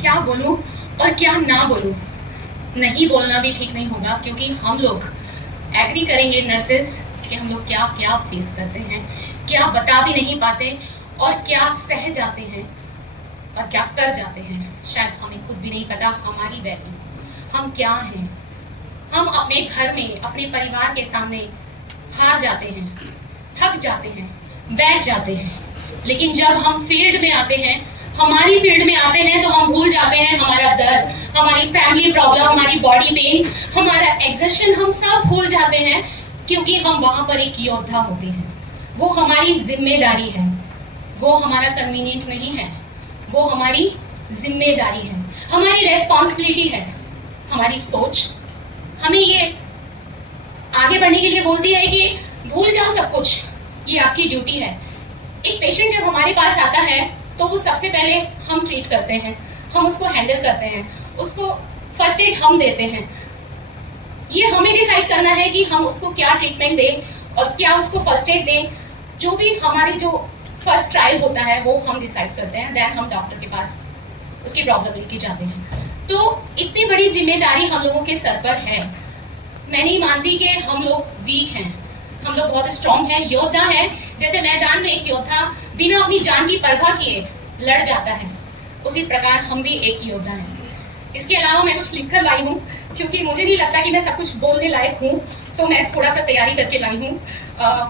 क्या बोलूं और क्या ना बोलूं। नहीं बोलना भी ठीक नहीं होगा, क्योंकि हम लोग एग्री करेंगे नर्सेस कि हम लोग क्या क्या फेस करते हैं, क्या बता भी नहीं पाते और क्या सह जाते हैं और क्या कर जाते हैं। शायद हमें खुद भी नहीं पता हमारी वैल्यू, हम क्या हैं। हम अपने घर में अपने परिवार के सामने हार जाते हैं, थक जाते हैं, बैठ जाते हैं, लेकिन जब हम फील्ड में आते हैं, हमारी फील्ड में आते हैं, तो हम भूल जाते हैं हमारा दर्द, हमारी फैमिली प्रॉब्लम, हमारी बॉडी पेन, हमारा एग्जर्शन, हम सब भूल जाते हैं, क्योंकि हम वहां पर एक योद्धा होते हैं। वो हमारी जिम्मेदारी है, वो हमारा कन्वीनियंट नहीं है, वो हमारी जिम्मेदारी है, हमारी रेस्पॉन्सिबिलिटी है। हमारी सोच हमें ये आगे बढ़ने के लिए बोलती है कि भूल जाओ सब कुछ, ये आपकी ड्यूटी है। एक पेशेंट जब हमारे पास आता है तो वो सबसे पहले हम ट्रीट करते हैं, हम उसको हैंडल करते हैं, उसको फर्स्ट एड हम देते हैं। ये हमें डिसाइड करना है कि हम उसको क्या ट्रीटमेंट दें और क्या उसको फर्स्ट एड दें। जो भी हमारी जो फर्स्ट ट्रायल होता है वो हम डिसाइड करते हैं, देन हम डॉक्टर के पास उसकी प्रॉब्लम लेके जाते हैं। तो इतनी बड़ी जिम्मेदारी हम लोगों के सर पर है। मैं नहीं मानती कि हम लोग वीक हैं, हम लोग बहुत स्ट्रॉन्ग हैं, योद्धा हैं। जैसे मैदान में एक योद्धा बिना अपनी जान की परवाह किए लड़ जाता है, उसी प्रकार हम भी एक योद्धा हैं। इसके अलावा मैं कुछ लिख कर लाई हूँ, क्योंकि मुझे नहीं लगता कि मैं सब कुछ बोलने लायक हूँ, तो मैं थोड़ा सा तैयारी करके लाई हूँ।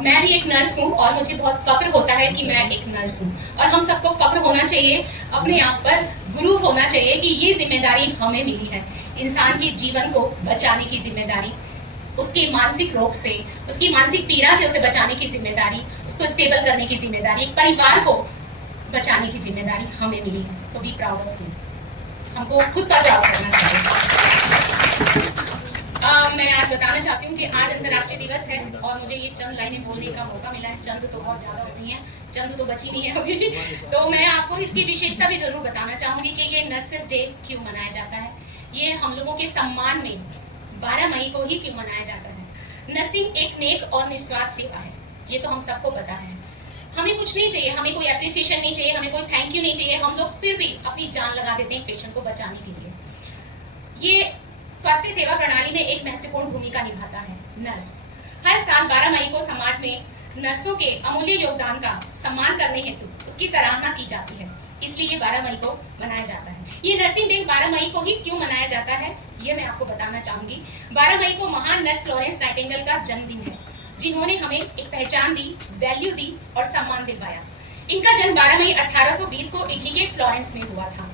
मैं भी एक नर्स हूँ और मुझे बहुत फक्र होता है कि मैं एक नर्स हूँ, और हम सबको फक्र होना चाहिए, अपने आप पर गुरु होना चाहिए कि ये जिम्मेदारी हमें मिली है। इंसान के जीवन को बचाने की जिम्मेदारी, उसके मानसिक रोग से, उसकी मानसिक पीड़ा से उसे बचाने की जिम्मेदारी, उसको स्टेबल करने की जिम्मेदारी, एक परिवार को बचाने की जिम्मेदारी हमें मिली है। तो बी प्राउड ऑफ यू, हमको खुद पर प्राउड करना चाहिए। मैं आज बताना चाहती हूँ कि आज अंतर्राष्ट्रीय दिवस है और मुझे ये चंद लाइनें बोलने का मौका मिला है। चंद तो बहुत ज्यादा हो गई हैं, चंद तो बची नहीं है अभी। तो मैं आपको इसकी विशेषता भी जरूर बताना चाहूंगी कि ये नर्सेस डे क्यों मनाया जाता है। ये हम लोगों के सम्मान में 12 मई को ही क्यों मनाया जाता है। नर्सिंग एक नेक और निस्वार्थ सेवा है, ये तो हम सबको पता है। हमें कुछ नहीं चाहिए, हमें कोई एप्रिसिएशन नहीं चाहिए, हमें कोई थैंक यू नहीं चाहिए, हम लोग फिर भी अपनी जान लगा देते हैं पेशेंट को बचाने के लिए। ये स्वास्थ्य सेवा प्रणाली में एक महत्वपूर्ण भूमिका निभाता है नर्स। हर साल 12 मई को समाज में नर्सों के अमूल्य योगदान का सम्मान करने हेतु उसकी सराहना की जाती है, इसलिए ये 12 मई को मनाया जाता है। ये नर्सिंग डे 12 मई को ही क्यों मनाया जाता है, ये मैं आपको बताना चाहूंगी। 12 मई को महान नर्स फ्लोरेंस नाइटिंगेल का जन्मदिन है, जिन्होंने हमें एक पहचान दी, वैल्यू दी और सम्मान दिलवाया। इनका जन्म 12 मई 1820 को इटली के फ्लोरेंस में हुआ था।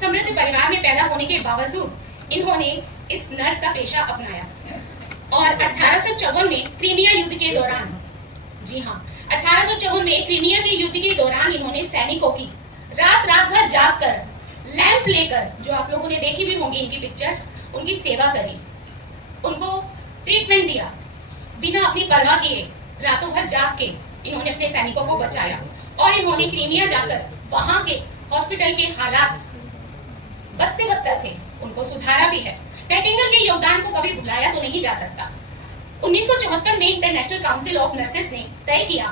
समृद्ध परिवार में पैदा होने के बावजूद इन्होंने इस नर्स का पेशा अपनाया और 1854 में क्रीमिया युद्ध के दौरान, जी हाँ, 1854 में क्रीमिया के युद्ध के दौरान इन्होंने सैनिकों की रात भर जाग कर लैंप लेकर, जो आप लोगों ने देखी भी होंगी इनकी पिक्चर्स, उनकी सेवा करी, उनको ट्रीटमेंट दिया, बिना अपनी परवाह किए रातों भर जाग के इन्होंने अपने सैनिकों को बचाया। और इन्होंने क्रीमिया जाकर वहां के हॉस्पिटल के हालात बद से बदतर थे, उनको सुधारा भी है। नाइटिंगेल के योगदान को कभी भुलाया तो नहीं जा सकता। 1974 में इंटरनेशनल काउंसिल ऑफ नर्सेस ने तय किया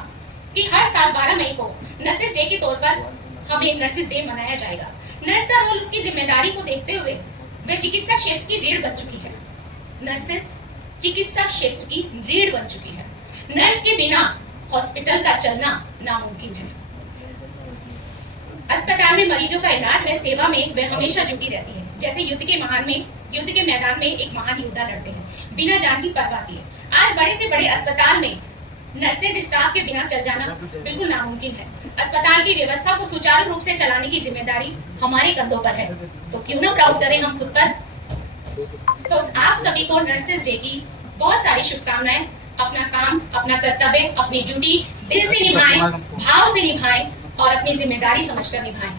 कि हर साल 12 मई को नर्सेस डे के तौर पर हमें नर्सेस डे मनाया जाएगा। नर्स का रोल, उसकी जिम्मेदारी को देखते हुए वे चिकित्सा क्षेत्र की रीढ़ बन चुकी है। नर्सेस चिकित्सा क्षेत्र की रीढ़ बन चुकी है। नर्स के बिना हॉस्पिटल का चलना नामुमकिन है। अस्पताल में मरीजों का इलाज व सेवा में वे हमेशा जुटी रहती है। जैसे युद्ध के मैदान में एक महान योद्धा लड़ते हैं बिना जान की परवाह किए। आज बड़े से बड़े अस्पताल में नर्सेज स्टाफ के बिना चल जाना बिल्कुल नामुमकिन है। अस्पताल की व्यवस्था को सुचारू रूप से चलाने की जिम्मेदारी हमारे कंधों पर है, तो क्यों ना प्राउड करें हम खुद पर। तो आप सभी को नर्सेज डे की बहुत सारी शुभकामनाएं। अपना काम, अपना कर्तव्य, अपनी ड्यूटी दिल से निभाएं, भाव से निभाएं और अपनी जिम्मेदारी समझकर निभाएं।